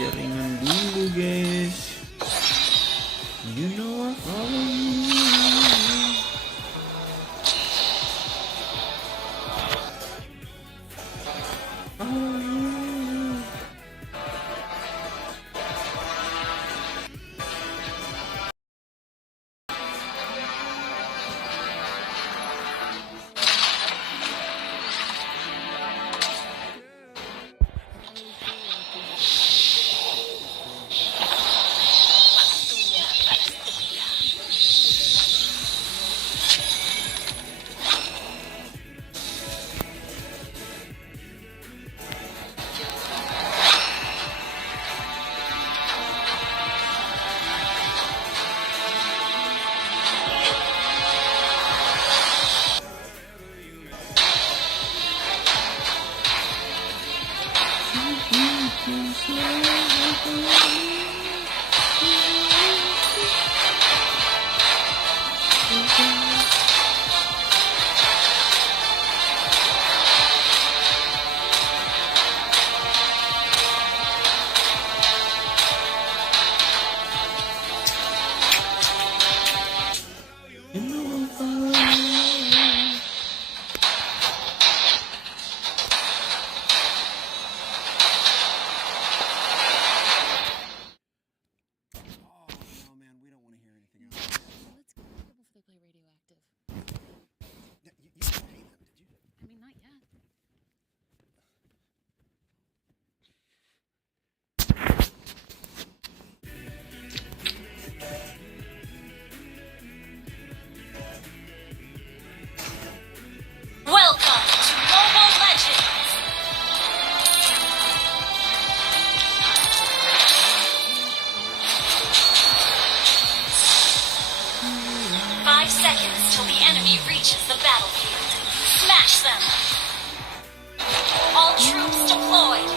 Jaringan dulu guys, you know I follow you. Welcome to Mobile Legends! 5 seconds till the enemy reaches the battlefield. Smash them! All troops deployed!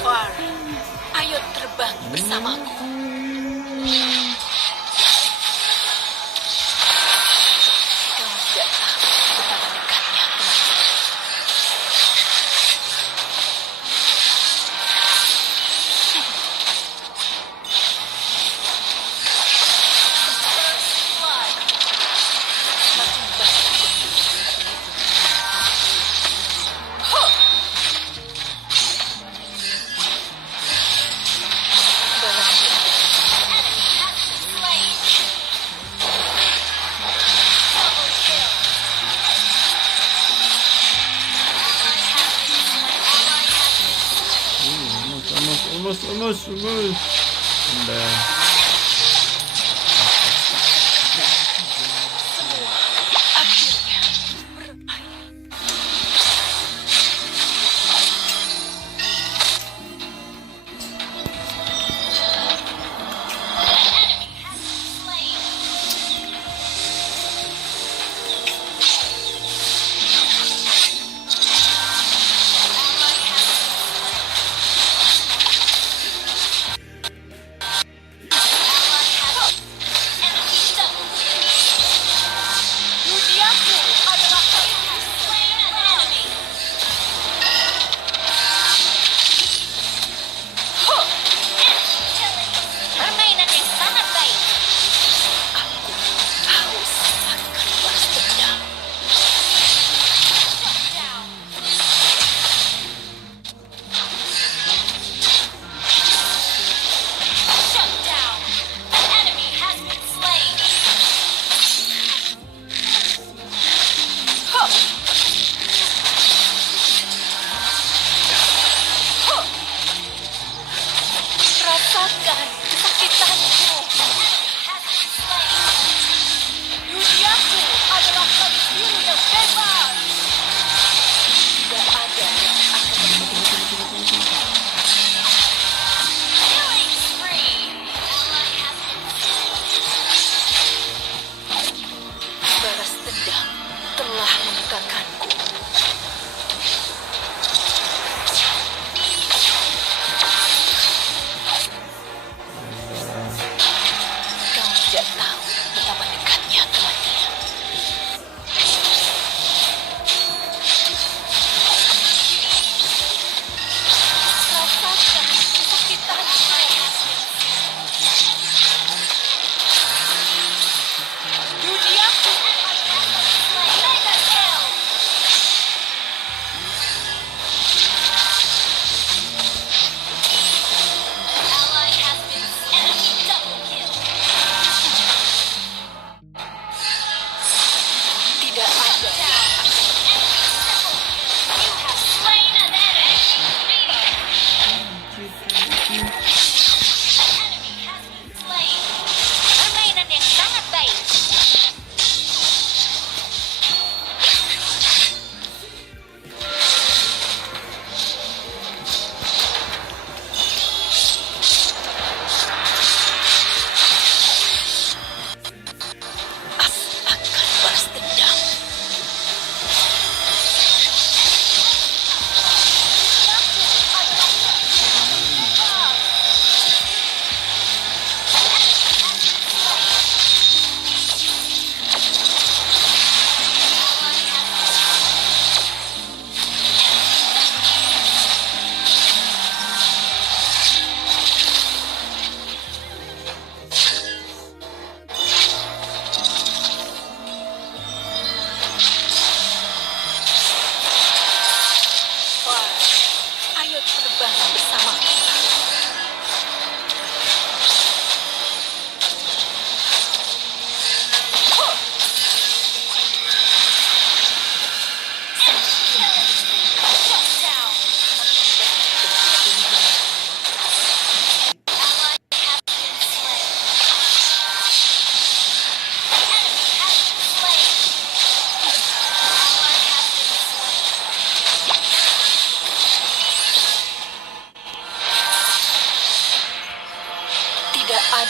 Clara, ayo terbang bersamaku. Almost. Udah.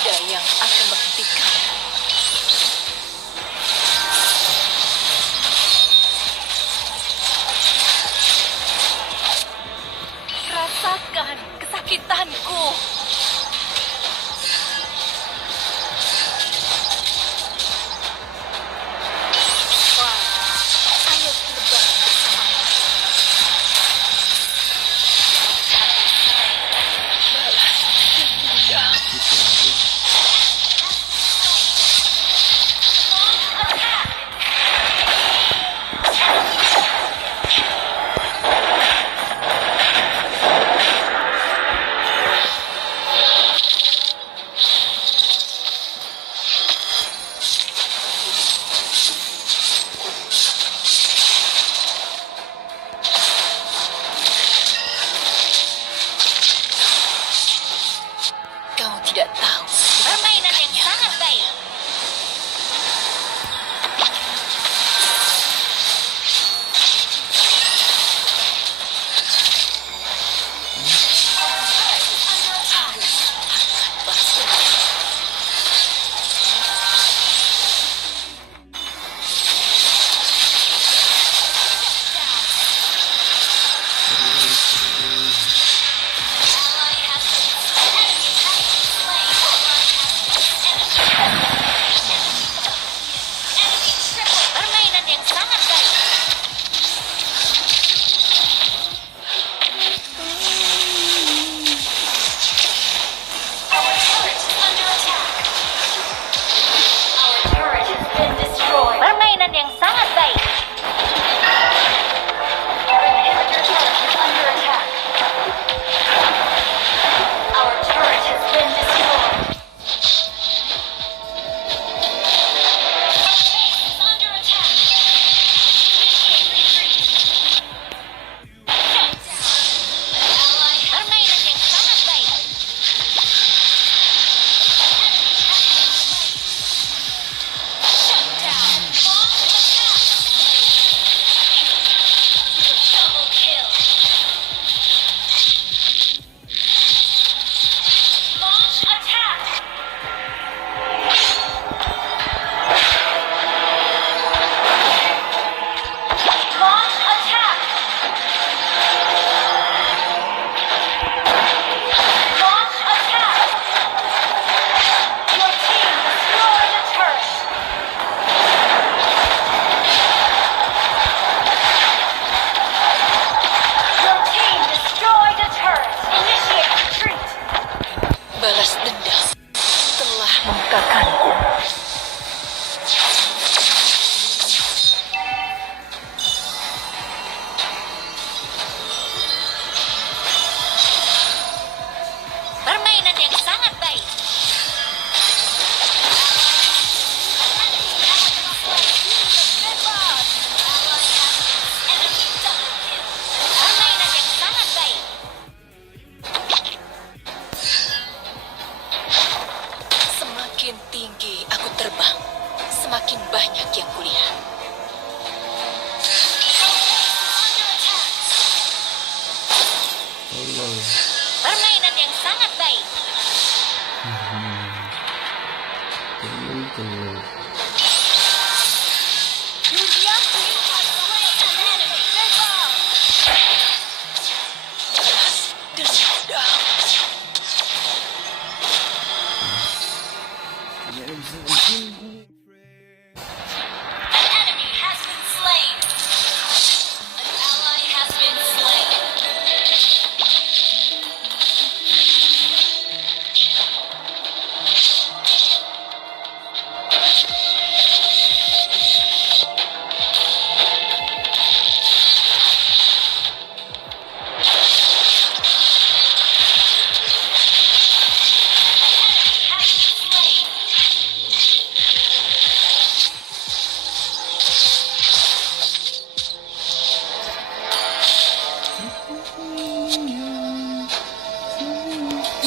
ada yang akan menghentikan. Rasakan kesakitanku. Wah, ayo terbang bersama. Balas dendam. Kau tidak tahu. Permainan yang sangat baik. Balas dendam. Ally has been enemy has been slain. Enemy triple. Permainan yang sangat baik. Our turret is under attack. Our turret has been destroyed. Permainan yang sangat baik. Our inhibitor turret is under attack. Our turret has been destroyed. Our base is under attack. Initiate retreat. Shut down. Ally permainan yang sangat baik. Shut down. Launch attack. Double kill. Launch attack. Launch attack. Launch attack. Your team destroyed a turret. Your team destroyed a turret. Initiate retreat. Balas dendam telah membukakanku. Permainan yang sangat baik. Permainan yang sangat baik. Semakin tinggi aku terbang, semakin banyak yang kulihat. Allah. Permainan yang sangat baik. Telur. Duniaku has slain an enemy. Balas dendam. Tidak ada bisa bikin. An enemy has been slain. An ally has been slain.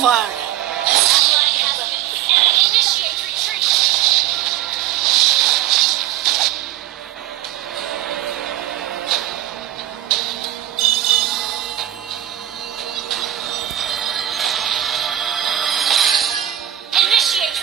Far. Initiate retreat. Initiate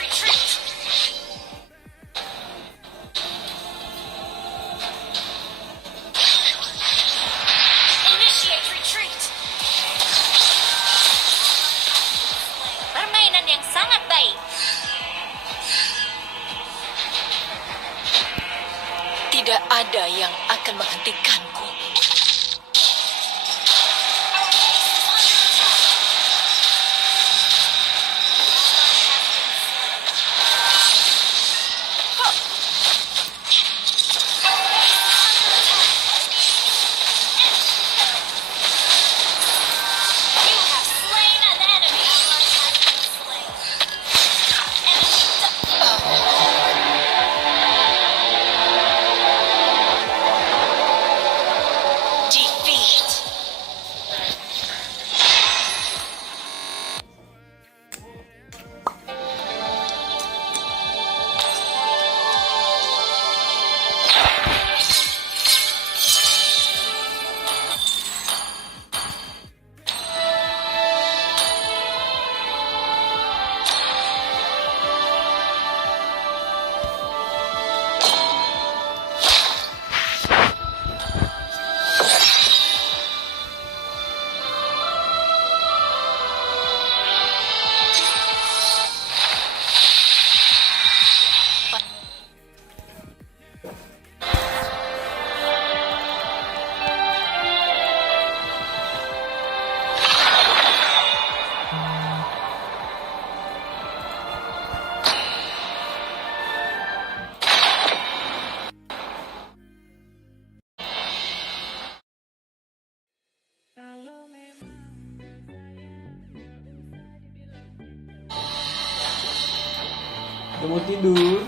Udah mau tidur.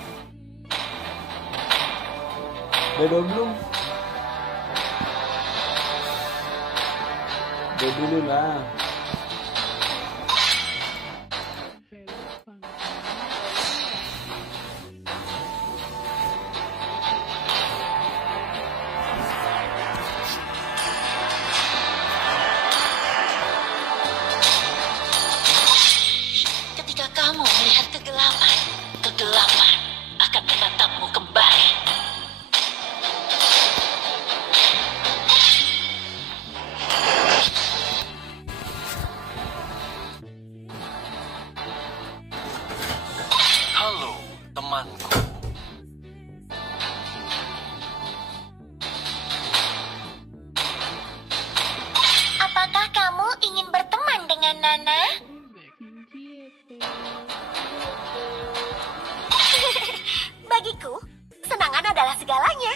Udah belum? Udah dulu lah. Ketika kamu melihat kegelapan, kegelapan akan menatapmu kembali. Halo, temanku. Apakah kamu ingin berteman dengan Nana? Bagiku, senangan adalah segalanya.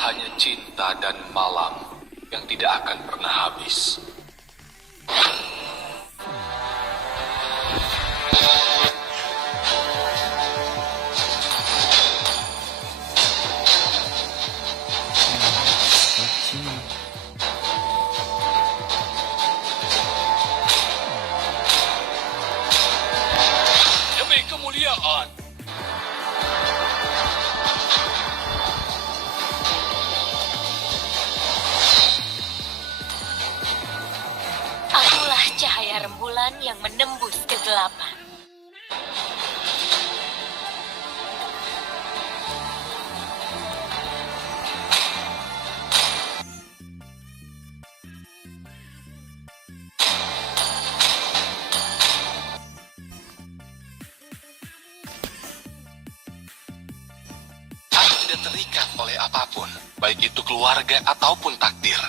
Hanya cinta dan malam yang tidak akan pernah habis. Demi kemuliaan. Akulah cahaya rembulan yang menembus kegelapan. Aku tidak terikat oleh apapun, baik itu keluarga ataupun takdir.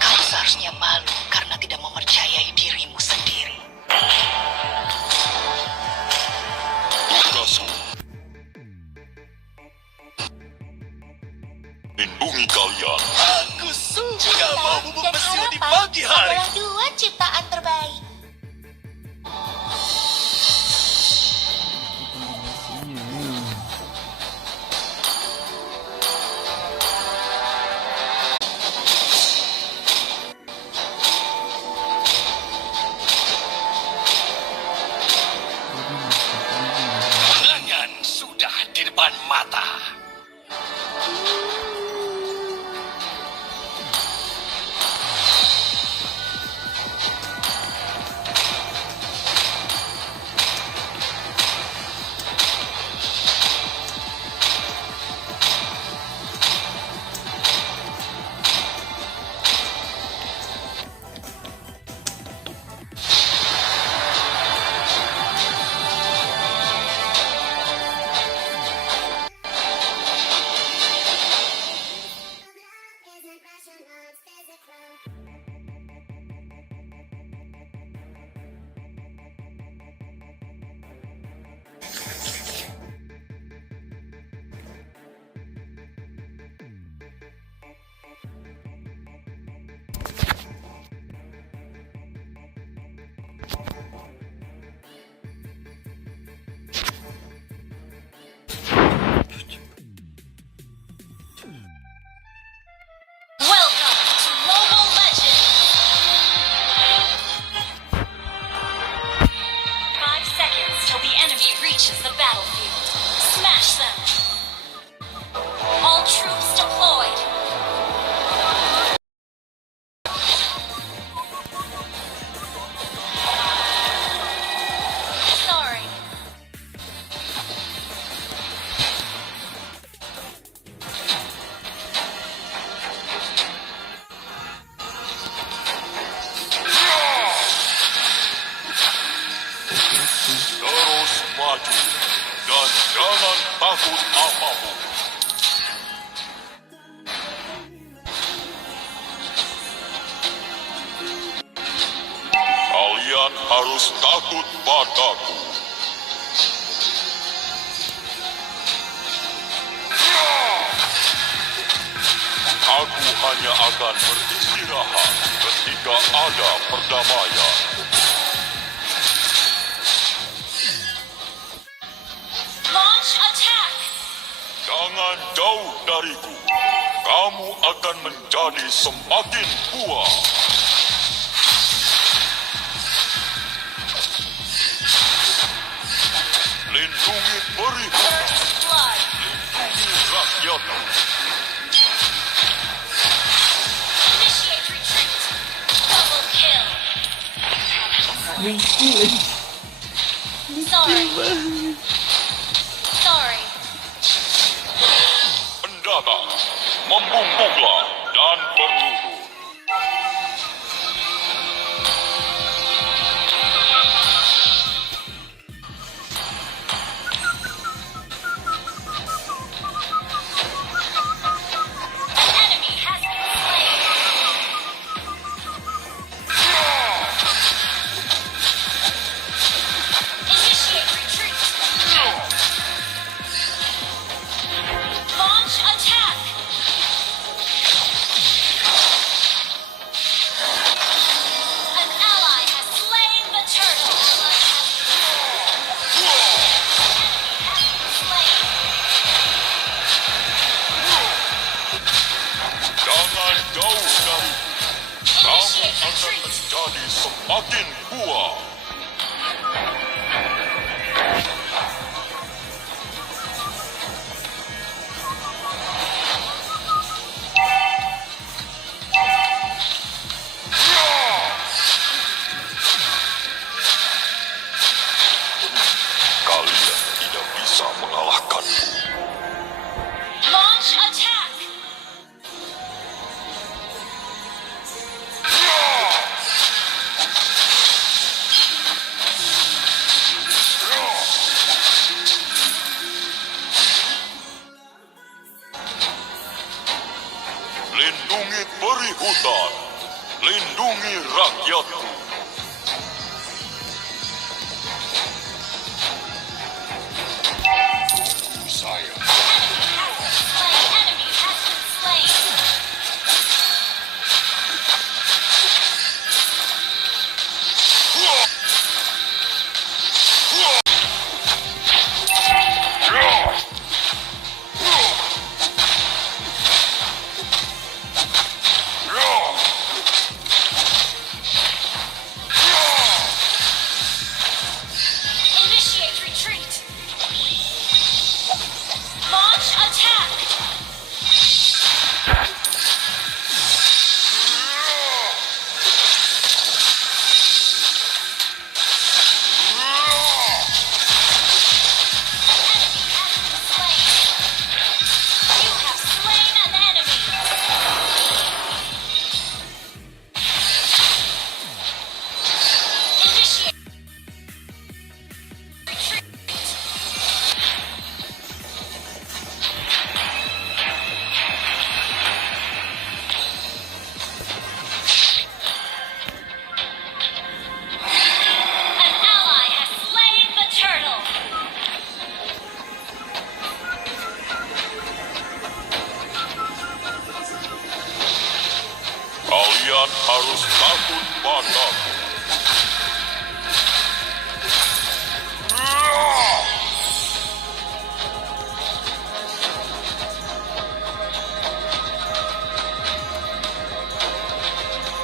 Kau seharusnya malu karena tidak mempercayai dirimu sendiri. Tugasku lindungi kalian. Aku suka mau bubuk pesiu di pagi hari. Adalah dua ciptaan terbaik. Kemenangan sudah di depan mata. takut apapun. Kalian harus takut padaku. Aku hanya akan beristirahat ketika ada perdamaian. Launch attack! Jangan jauh dariku. Kamu akan menjadi semakin kuat. Lindungi perihal, First blood! lindungi rakyat. Initiate retreat! Double kill! Sorry. Sorry. Pendatang, membumbunglah dan berlutut. An enemy has been slain. Initiate retreat. Launch attack. An ally has slain the turtle. Jangan jauh dariku. Kamu Initiate akan retreat. menjadi semakin kuat. Kalian tidak bisa mengalahkanku. Launch attack. Lindungi peri hutan. Lindungi rakyatku. Tunggu saya. Enemy has been slain. Initiate retreat. Launch attack. You have slain an enemy. Initiate retreat. An ally has slain the turtle. Kalian harus takut padaku.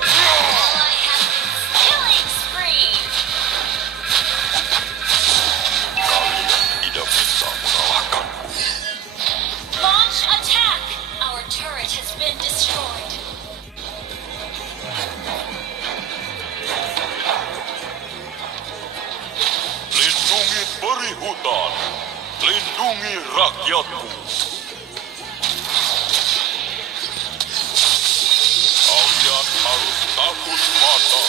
Ally has been killing spree. Kalian tidak bisa mengalahkanku. Launch attack. Our turret has been destroyed. Lindungi peri hutan. Lindungi rakyatku. Kalian harus takut padaku.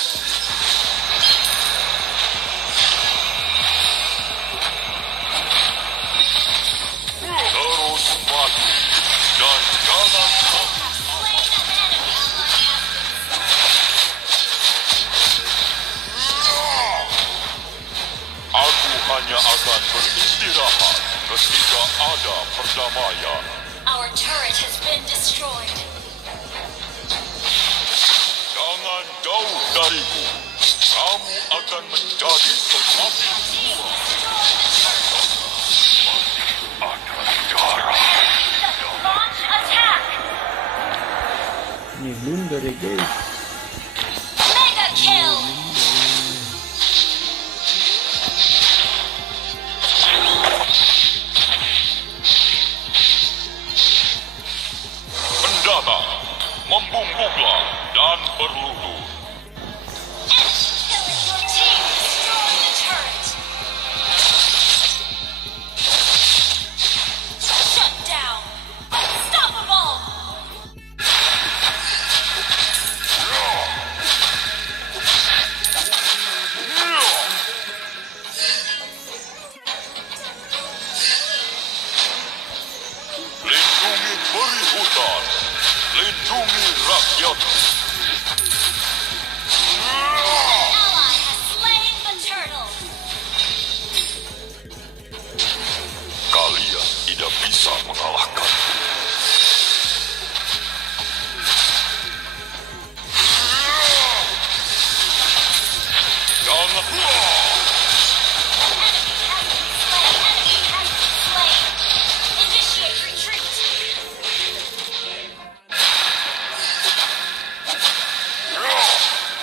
Tidak ada perdamaian. Our turret has been destroyed. Jangan jauh dariku. Kamu akan menjadi semakin Team destroyed the turret. ada darah. Launch attack. Ini blunder ya guys. Mega kill. Pendatang, membumbuklah dan berlutut. Your team destroyed the turret. Shut down. Unstoppable. Lindungi peri hutan. Lindungi rakyat. Ally has slain the turtle. Kalian tidak bisa mengalahkan. Jangan. Enemy has been slain. Initiate retreat.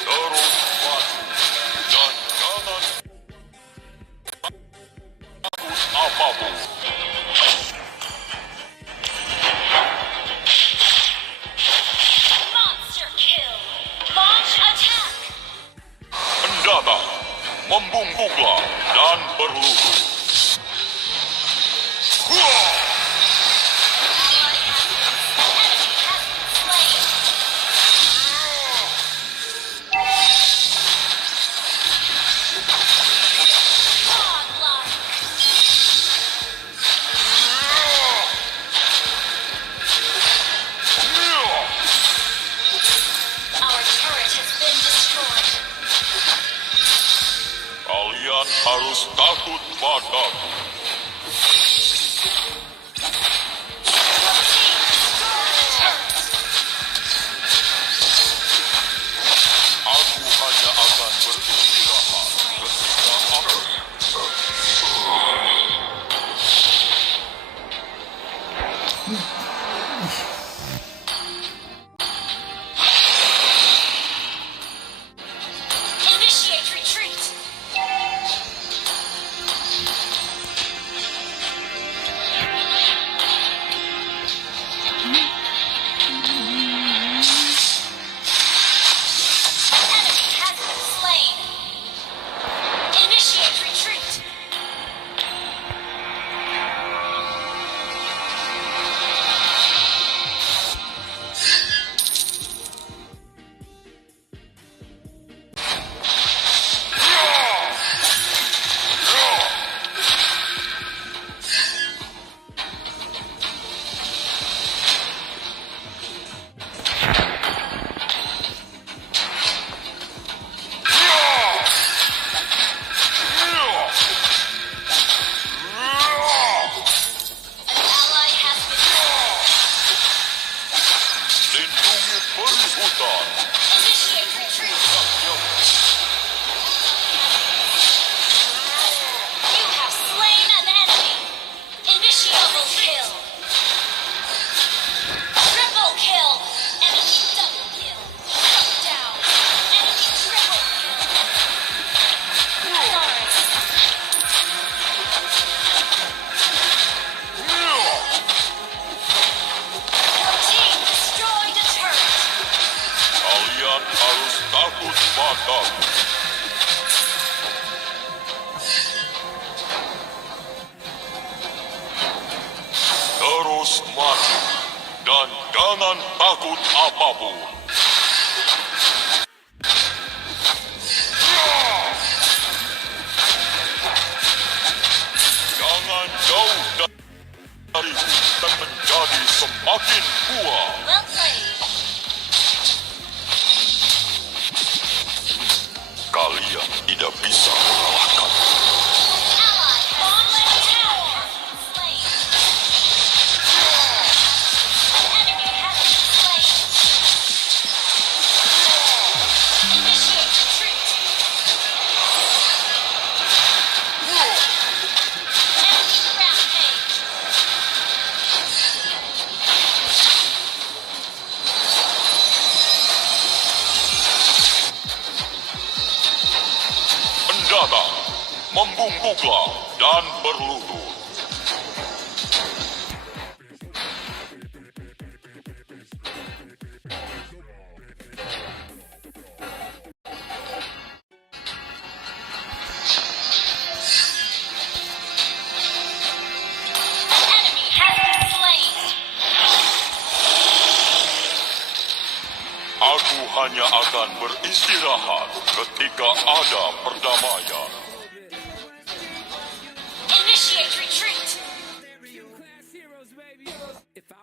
Terus maju dan jangan takut apapun. Monster kill. Launch attack. Pendatang, membumbuklah dan berlutut. Enemy has been slain. Godlike. Our turret has been destroyed. Kalian harus takut padaku. Your team destroyed the turret. Aku hanya akan beristirahat ketika aku. Initiate retreat. Enemy has been slain. Initiate retreat. An ally has been killed. Lindungi peri hutan. Initiate retreat. You have slain an enemy. Initiate kill. Triple kill. Enemy double kill. Shut down. Enemy triple kill. Lawrence. Your team destroyed a turret. Kalian harus takut padaku. Terus maju dan jangan takut apapun. Jangan jauh dariku dan menjadi semakin kuat. Well played. Kalian tidak bisa mengalahkan. Ally launch attack. Slain. Membungkuklah dan berlutut. An enemy has been slain. Aku hanya akan beristirahat ketika ada perdamaian. Initiate retreat.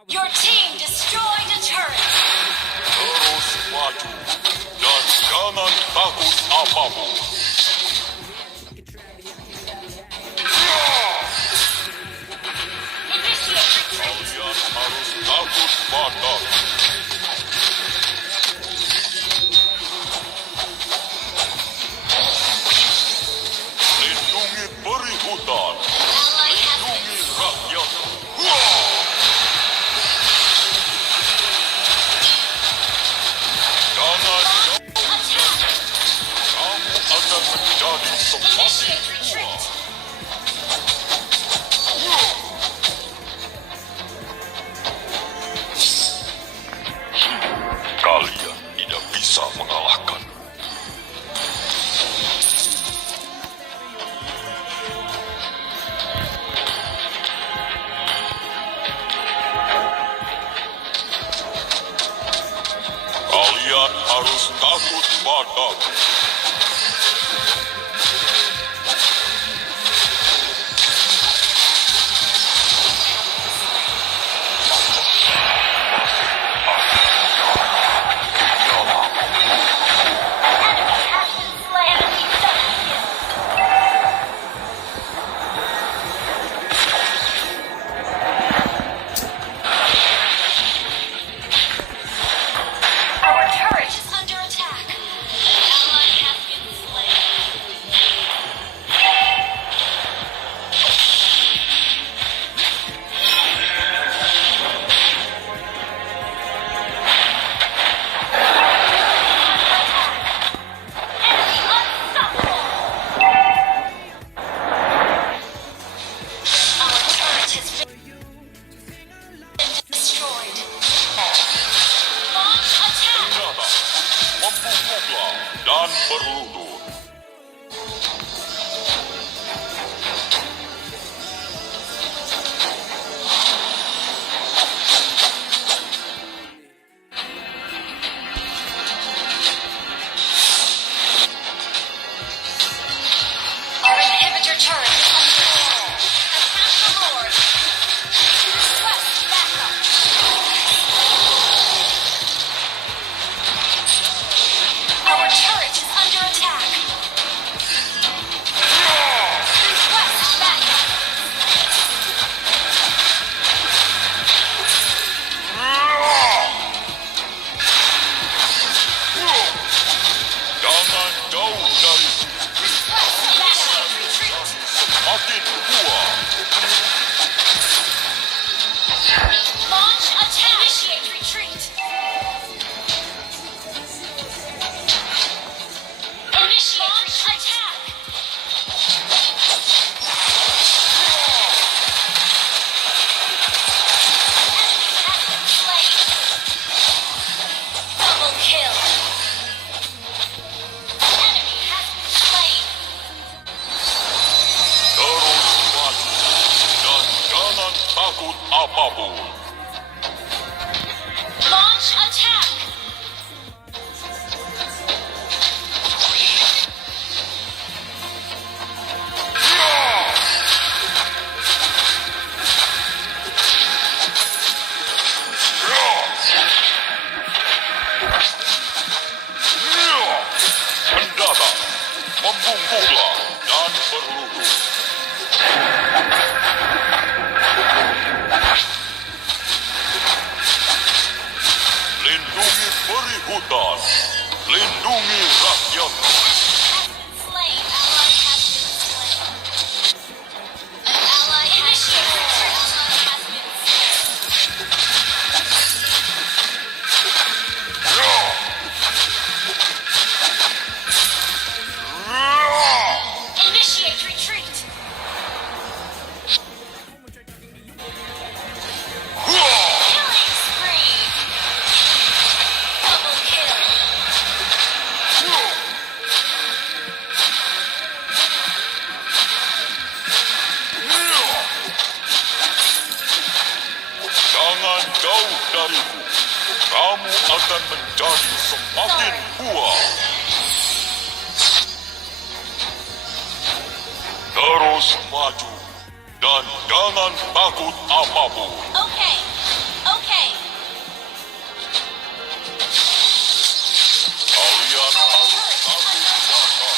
Your team destroyed a turret. Terus maju dan jangan takut apapun. Initiate retreat. Kalian harus takut padaku. Lindungi peri hutan, Ally has been lindungi rakyat. Jangan attack. kamu akan menjadi semakin Initiate retreat. Kalian tidak bisa mengalahkan. Kalian harus takut padaku. Enemy has been slain. Enemy double kill. Our turret is under attack. An ally has been slain. Enemy unstoppable. Our turret has been destroyed. Launch attack. Senjata, membungkuklah dan berlutut. Our inhibitor turret is under attack. Attack the Lord. Request backup. Our turret is under attack. Request backup. Jangan jauh dari Request backup. Retreat. semakin kuat. Launch attack. Initiate retreat. Initiate attack. Enemy has been slain. Double kill. Enemy has been slain. Terus maju dan jangan takut apapun. Launch attack. Senjata, membungkuklah dan berlutut. Lindungi Jangan jauh dariku. Kamu akan menjadi semakin kuat. Terus maju dan jangan takut apapun. Okay. Okay. Kalian harus takut dasar.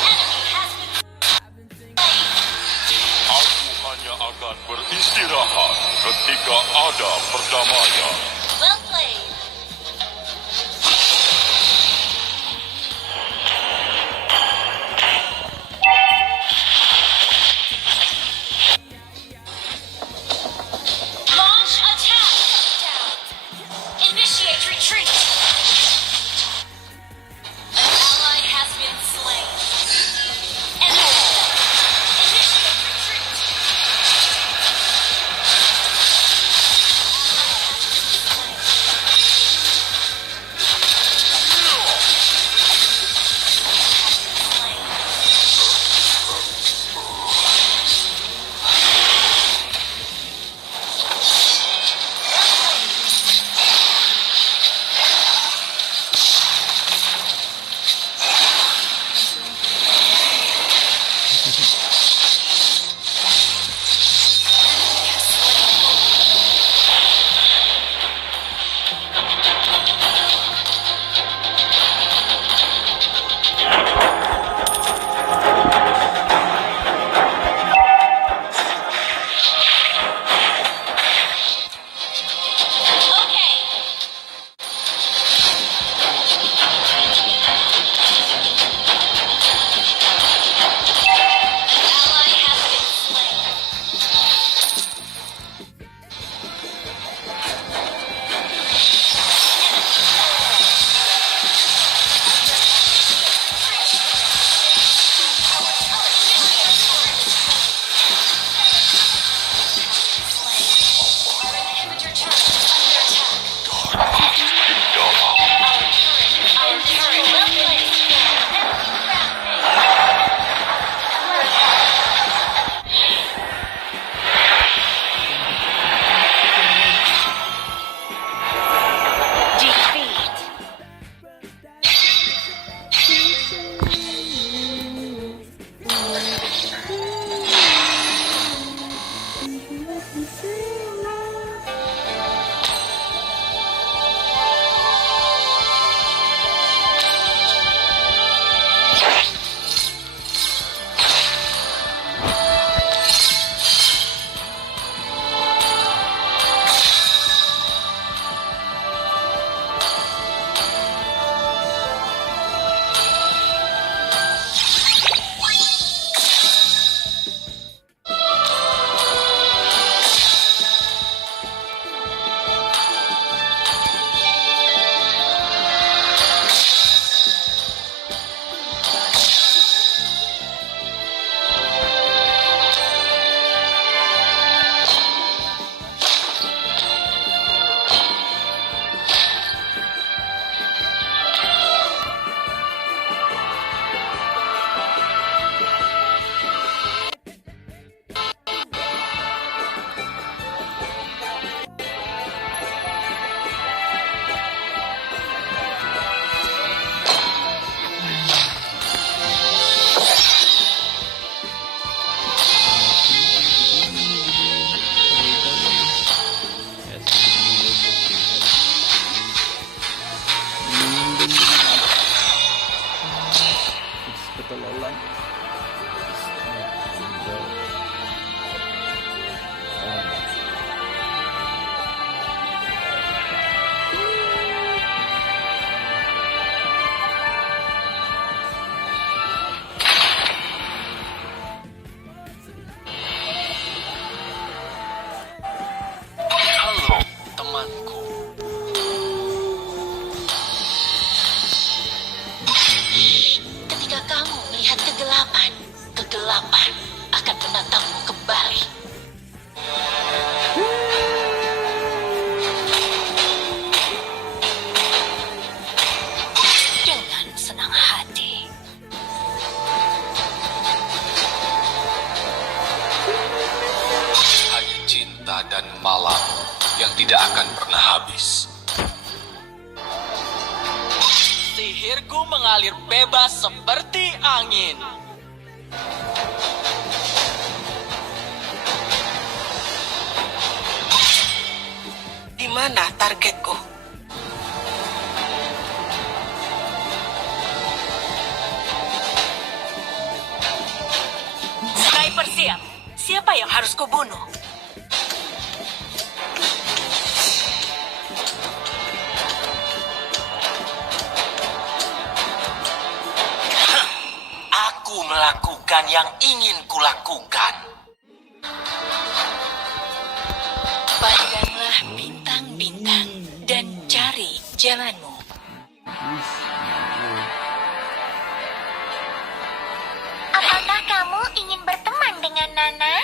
Enemy has been slain. Aku hanya akan beristirahat ketika ada perdamaian. Well played. Launch attack. Down. Initiate retreat. An ally has been slain. Enemy. Initiate retreat. Okay. Ally has been slain. Our inhibitor turret is under attack. Our turret well placed. Enemy rampage. Defeat. Betul online. Halo, temanku. Ketika kamu melihat kegelapan, kegelapan akan menatapmu kembali. Dengan senang hati. cinta dan malam yang tidak akan pernah habis. Sihirku mengalir bebas seperti angin. Di mana targetku? Sniper siap. Siapa yang harus kubunuh? Aku melakukan yang ingin kulakukan. Pandanglah bintang-bintang dan cari jalanmu. Apakah kamu ingin berteman dengan Nana?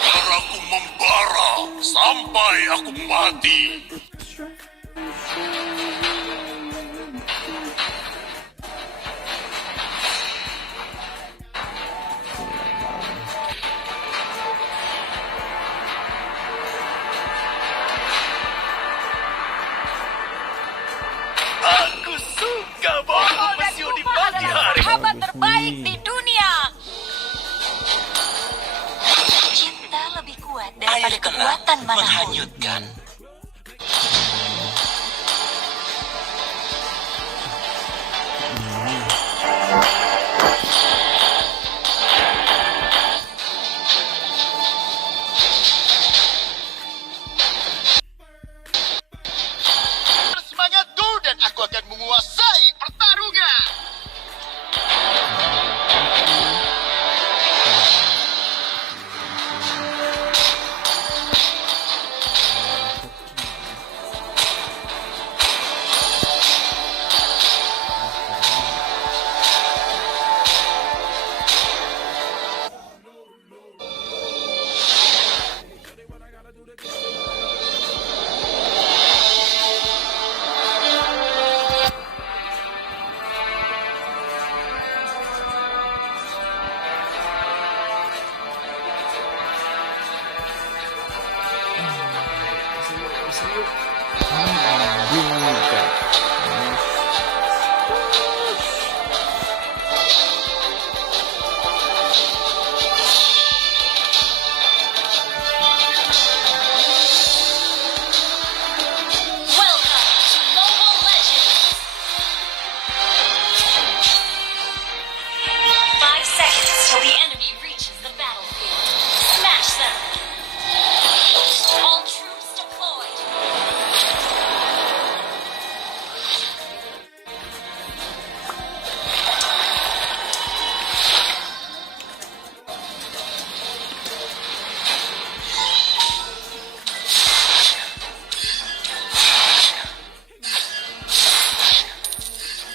Darahku membara sampai aku mati. Aku suka banget pensiun di pagi hari. Sahabat terbaik di dunia. Cinta lebih kuat daripada kekuatan manapun. menghanyutkan. Semangatku dan aku akan menguasai pertarungan. Kesini yuk.